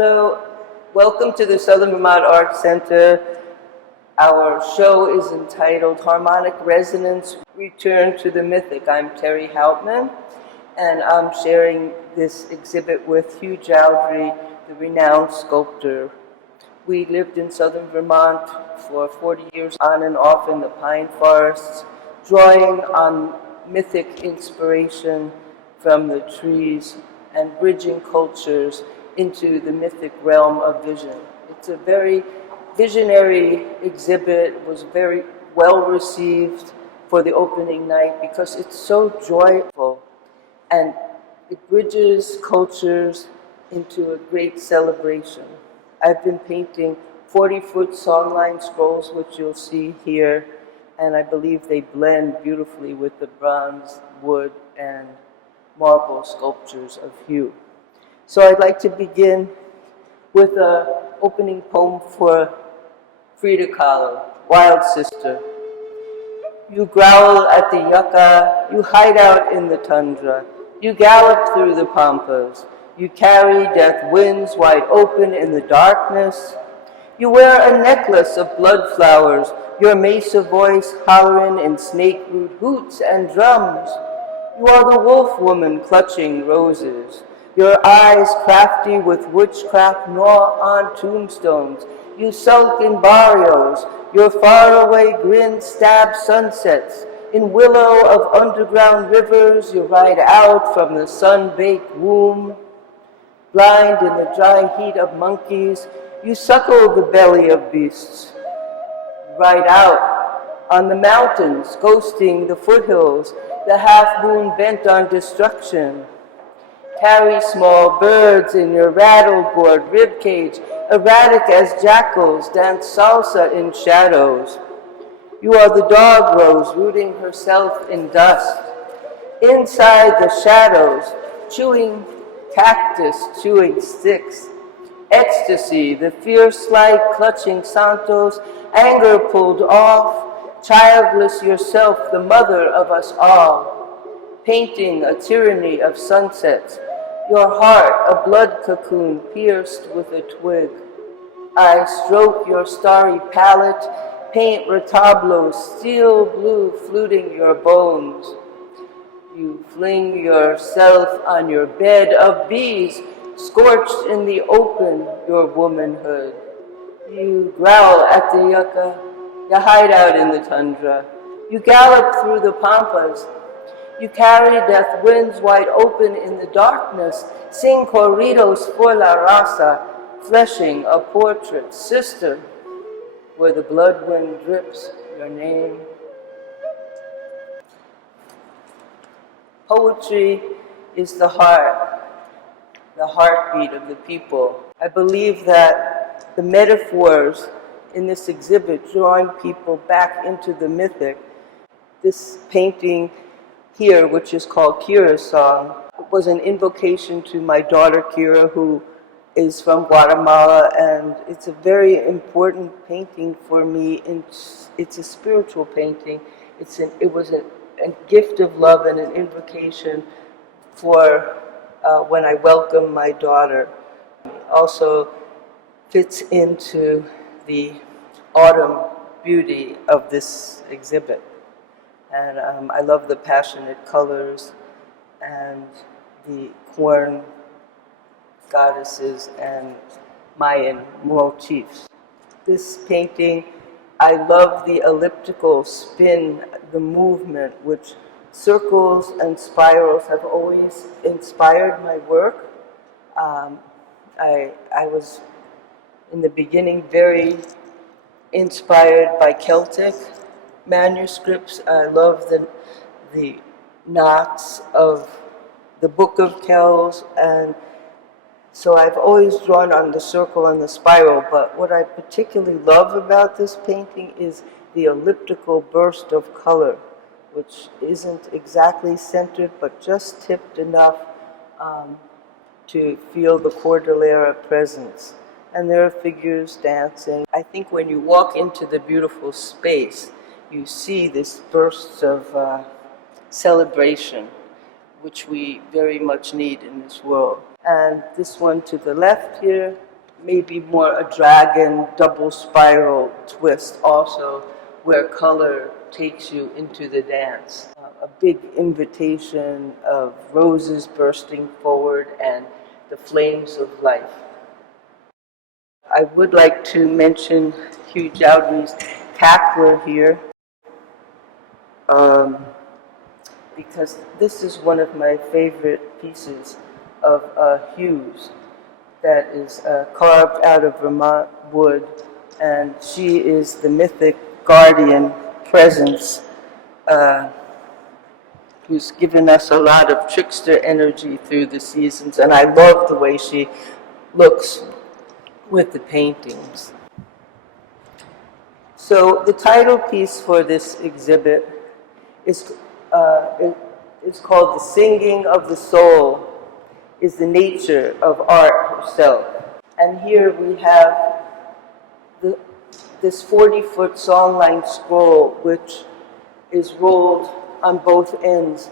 Hello, welcome to the Southern Vermont Arts Center. Our show is entitled Harmonic Resonance, Return to the Mythic. I'm Terry Hauptman, and I'm sharing this exhibit with Hugh Jowdry, the renowned sculptor. We lived in Southern Vermont for 40 years on and off in the pine forests, drawing on mythic inspiration from the trees and bridging cultures into the mythic realm of vision. It's a very visionary exhibit. It was very well received for the opening night because it's so joyful and it bridges cultures into a great celebration. I've been painting 40-foot songline scrolls, which you'll see here, and I believe they blend beautifully with the bronze, wood, and marble sculptures of Hugh. So I'd like to begin with an opening poem for Frida Kahlo, Wild Sister. You growl at the yucca, you hide out in the tundra, you gallop through the pampas, you carry death winds wide open in the darkness. You wear a necklace of blood flowers, your mesa voice hollering in snake root hoots and drums. You are the wolf woman clutching roses. Your eyes crafty with witchcraft gnaw on tombstones. You sulk in barrios. Your faraway grin stabs sunsets. In willow of underground rivers, you ride out from the sun-baked womb. Blind in the dry heat of monkeys, you suckle the belly of beasts. Ride out on the mountains, ghosting the foothills, the half-moon bent on destruction. Carry small birds in your rattle-board ribcage, erratic as jackals dance salsa in shadows. You are the dog rose rooting herself in dust. Inside the shadows, chewing cactus, chewing sticks. Ecstasy, the fierce light clutching Santos, anger pulled off, childless yourself, the mother of us all, painting a tyranny of sunsets, your heart a blood cocoon pierced with a twig. I stroke your starry palette, paint retablos, steel blue fluting your bones. You fling yourself on your bed of bees, scorched in the open, your womanhood. You growl at the yucca, you hide out in the tundra. You gallop through the pampas. You carry death winds wide open in the darkness. Sing corridos for la raza, fleshing a portrait. Sister, where the blood wind drips your name. Poetry is the heartbeat of the people. I believe that the metaphors in this exhibit, drawing people back into the mythic, this painting here, which is called Kira's Song, was an invocation to my daughter Kira, who is from Guatemala, and it's a very important painting for me. It's a spiritual painting. It was a gift of love and an invocation for when I welcome my daughter. Also fits into the autumn beauty of this exhibit. And I love the passionate colors and the corn goddesses and Mayan motifs. This painting, I love the elliptical spin, the movement, which circles and spirals have always inspired my work. I was, in the beginning, very inspired by Celtic manuscripts. I love the knots of the Book of Kells, and so I've always drawn on the circle and the spiral, but what I particularly love about this painting is the elliptical burst of color, which isn't exactly centered, but just tipped enough to feel the Cordillera presence. And there are figures dancing. I think when you walk into the beautiful space, you see this burst of celebration, which we very much need in this world. And this one to the left here maybe more a dragon double spiral twist also, where color takes you into the dance. A big invitation of roses bursting forward and the flames of life. I would like to mention Hugh Jowdry's Cackler here, because this is one of my favorite pieces of Hugh's that is carved out of Vermont wood, and she is the mythic guardian presence who's given us a lot of trickster energy through the seasons, and I love the way she looks with the paintings. So the title piece for this exhibit is it's called The Singing of the Soul is the Nature of Art Herself. And here we have this 40-foot songline scroll, which is rolled on both ends.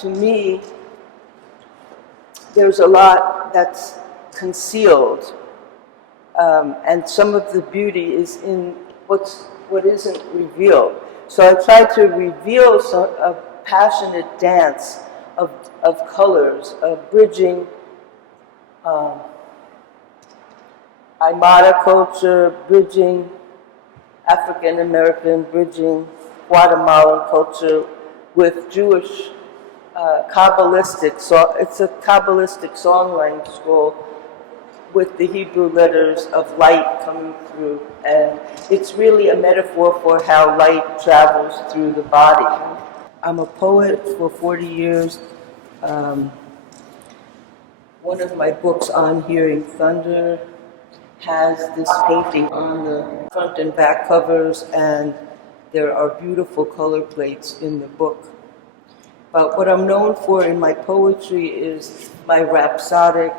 To me, there's a lot that's concealed, and some of the beauty is in what isn't revealed. So I try to reveal a passionate dance of colors, of bridging Aymara culture, bridging African American, bridging Guatemalan culture with Jewish Kabbalistic. So it's a Kabbalistic songline scroll with the Hebrew letters of light coming through, and it's really a metaphor for how light travels through the body. I'm a poet for 40 years. One of my books, On Hearing Thunder, has this painting on the front and back covers, and there are beautiful color plates in the book. But what I'm known for in my poetry is my rhapsodic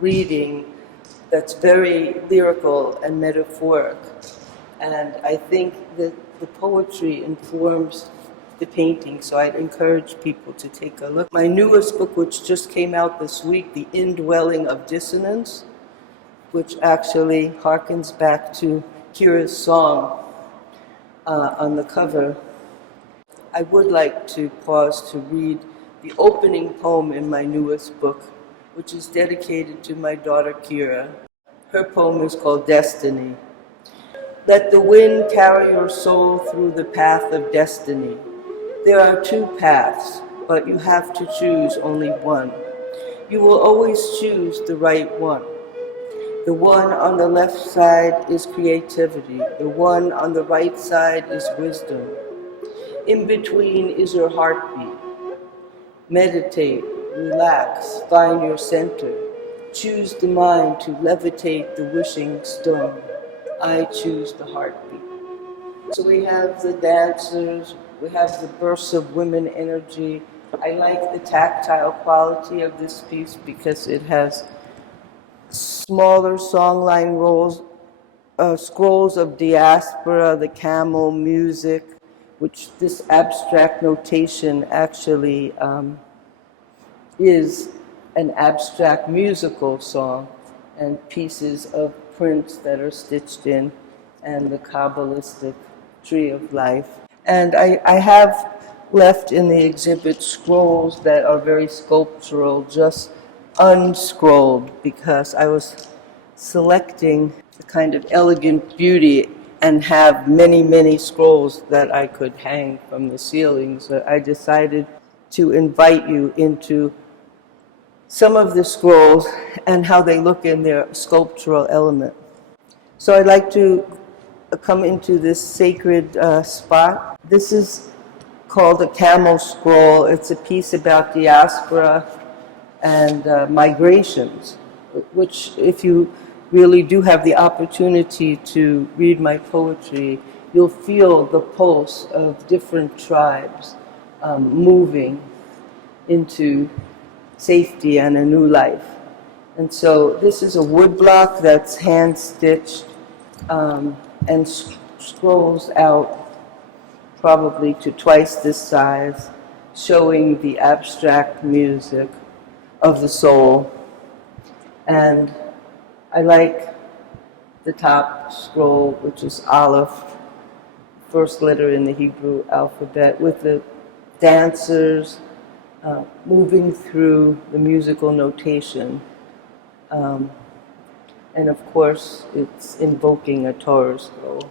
reading that's very lyrical and metaphoric. And I think that the poetry informs the painting, so I'd encourage people to take a look. My newest book, which just came out this week, The Indwelling of Dissonance, which actually harkens back to Kira's song on the cover. I would like to pause to read the opening poem in my newest book, which is dedicated to my daughter Kira. Her poem is called Destiny. Let the wind carry your soul through the path of destiny. There are two paths, but you have to choose only one. You will always choose the right one. The one on the left side is creativity. The one on the right side is wisdom. In between is your heartbeat. Meditate, relax, find your center. Choose the mind to levitate the wishing stone. I choose the heartbeat. So we have the dancers, we have the bursts of women energy. I like the tactile quality of this piece because it has smaller songline scrolls of diaspora, the camel music, which this abstract notation actually is an abstract musical song, and pieces of prints that are stitched in, and the Kabbalistic tree of life. And I have left in the exhibit scrolls that are very sculptural, just unscrolled, because I was selecting the kind of elegant beauty and have many, many scrolls that I could hang from the ceiling. So I decided to invite you into some of the scrolls and how they look in their sculptural element. So I'd like to come into this sacred spot. This is called a camel scroll. It's a piece about diaspora and migrations, which if you really do have the opportunity to read my poetry, you'll feel the pulse of different tribes moving into safety and a new life. And so this is a wood block that's hand stitched and scrolls out probably to twice this size, showing the abstract music of the soul. And I like the top scroll, which is Aleph, first letter in the Hebrew alphabet, with the dancers moving through the musical notation. And of course, it's invoking a Torah scroll.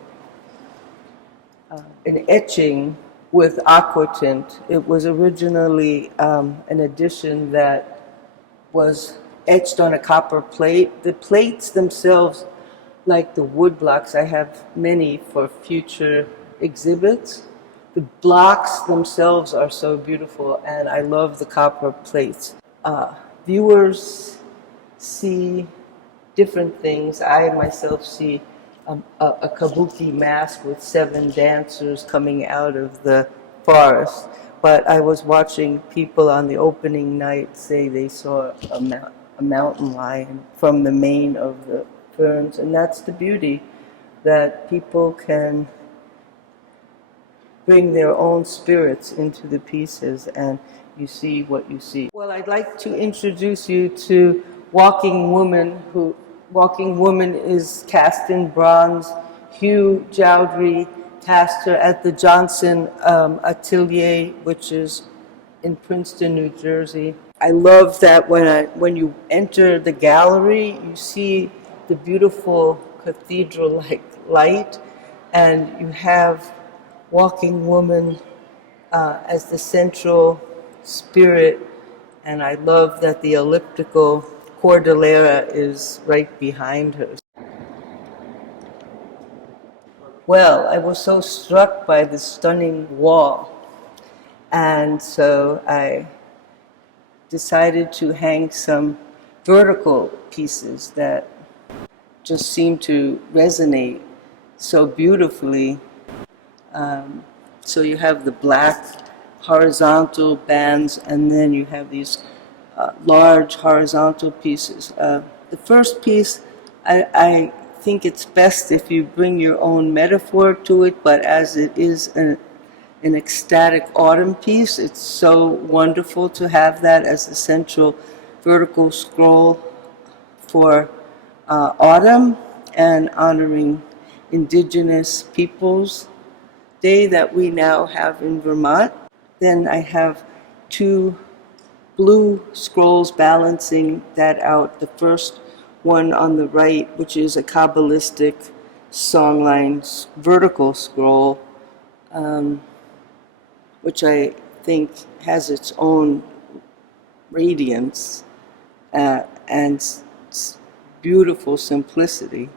An etching with aquatint. It was originally an edition that was etched on a copper plate. The plates themselves, like the wood blocks, I have many for future exhibits. The blocks themselves are so beautiful, and I love the copper plates. Viewers see different things. I myself see a kabuki mask with 7 dancers coming out of the forest. But I was watching people on the opening night say they saw a mountain lion from the mane of the ferns, and that's the beauty, that people can bring their own spirits into the pieces, and you see what you see. Well, I'd like to introduce you to Walking Woman. Walking Woman is cast in bronze. Hugh Jowdry cast her at the Johnson Atelier, which is in Princeton, New Jersey. I love that when you enter the gallery, you see the beautiful cathedral-like light, and you have Walking Woman as the central spirit, and I love that the elliptical Cordillera is right behind her. Well, I was so struck by the stunning wall, and so I decided to hang some vertical pieces that just seem to resonate so beautifully. So you have the black horizontal bands, and then you have these large horizontal pieces. The first piece, I think it's best if you bring your own metaphor to it, but as it is an ecstatic autumn piece, it's so wonderful to have that as the central vertical scroll for autumn and honoring Indigenous Peoples Day that we now have in Vermont. Then I have 2 blue scrolls balancing that out. The first one on the right, which is a Kabbalistic songline vertical scroll, which I think has its own radiance and beautiful simplicity.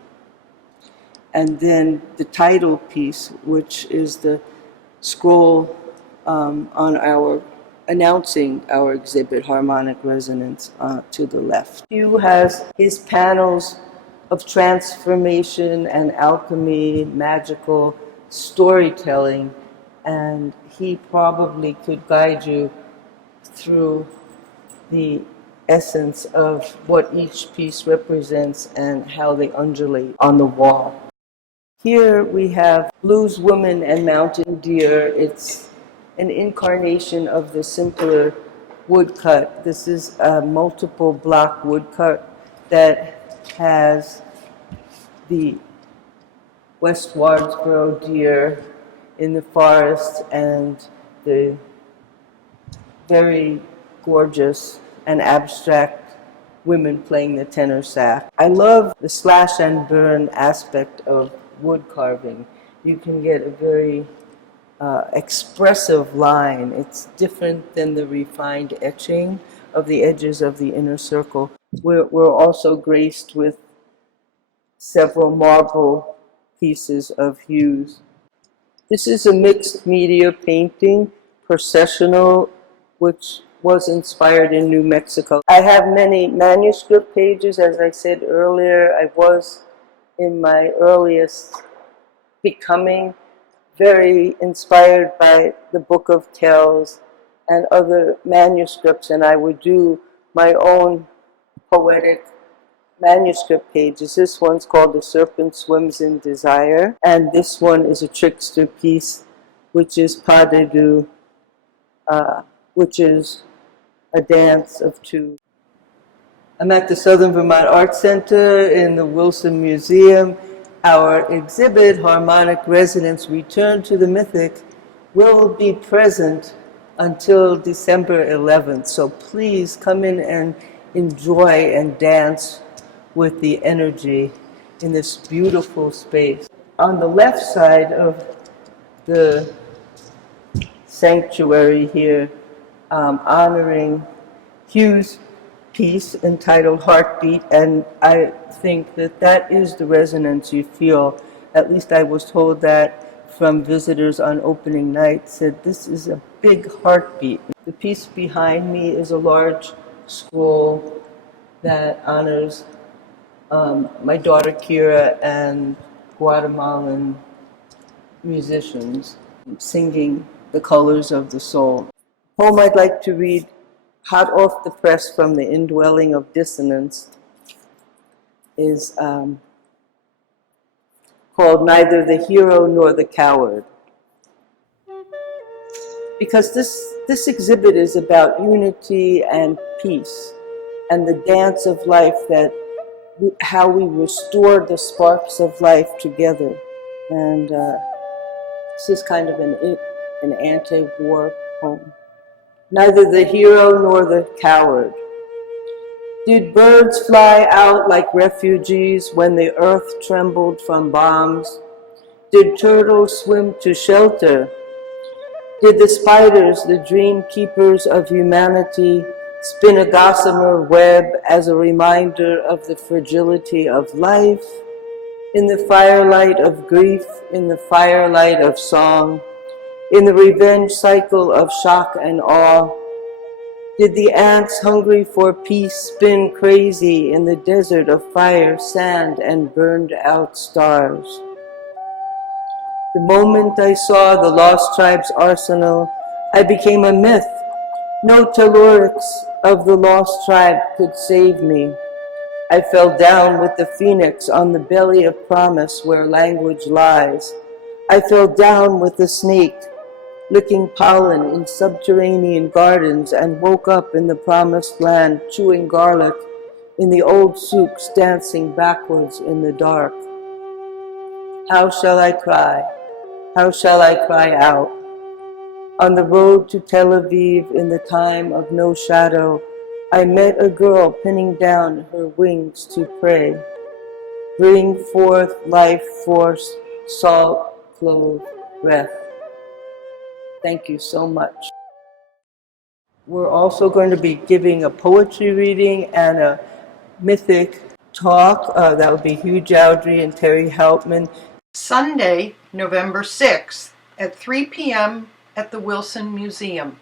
And then the title piece, which is the scroll on our announcing our exhibit, Harmonic Resonance, to the left. Hugh has his panels of transformation and alchemy, magical storytelling, and he probably could guide you through the essence of what each piece represents and how they undulate on the wall. Here we have Blues Woman and Mountain Deer. It's an incarnation of the simpler woodcut. This is a multiple block woodcut that has the West Wardsboro deer in the forest and the very gorgeous and abstract women playing the tenor sax. I love the slash and burn aspect of wood carving. You can get a very expressive line. It's different than the refined etching of the edges of the inner circle. We're also graced with several marble pieces of hues. This is a mixed media painting, processional, which was inspired in New Mexico. I have many manuscript pages. As I said earlier, I was in my earliest becoming very inspired by the Book of Kells and other manuscripts, and I would do my own poetic manuscript pages. This one's called The Serpent Swims in Desire, and this one is a trickster piece, which is Pas de Deux, which is a dance of two. I'm at the Southern Vermont Art Center in the Wilson Museum. Our exhibit, Harmonic Resonance Return to the Mythic, will be present until December 11th. So please come in and enjoy and dance with the energy in this beautiful space. On the left side of the sanctuary here, honoring Hugh's piece entitled Heartbeat, and I think that that is the resonance you feel. At least I was told that from visitors on opening night, said this is a big heartbeat. The piece behind me is a large scroll that honors my daughter Kira and Guatemalan musicians singing the colors of the soul. The poem I'd like to read, hot off the press from the indwelling of dissonance, is called Neither the Hero Nor the Coward. Because this exhibit is about unity and peace and the dance of life, how we restore the sparks of life together. And this is kind of an anti-war poem. Neither the hero nor the coward. Did birds fly out like refugees when the earth trembled from bombs? Did turtles swim to shelter? Did the spiders, the dream keepers of humanity, spin a gossamer web as a reminder of the fragility of life? In the firelight of grief, in the firelight of song, in the revenge cycle of shock and awe, did the ants hungry for peace spin crazy in the desert of fire, sand, and burned out stars? The moment I saw the Lost Tribes arsenal, I became a myth. No tellurics of the Lost Tribe could save me. I fell down with the phoenix on the belly of promise where language lies. I fell down with the snake, licking pollen in subterranean gardens, and woke up in the promised land, chewing garlic in the old souks, dancing backwards in the dark. How shall I cry? How shall I cry out? On the road to Tel Aviv in the time of no shadow, I met a girl pinning down her wings to pray. Bring forth life force, salt, clove, breath. Thank you so much. We're also going to be giving a poetry reading and a mythic talk. That will be Hugh Jowdry and Terry Hauptman. Sunday, November 6th at 3 p.m. at the Wilson Museum.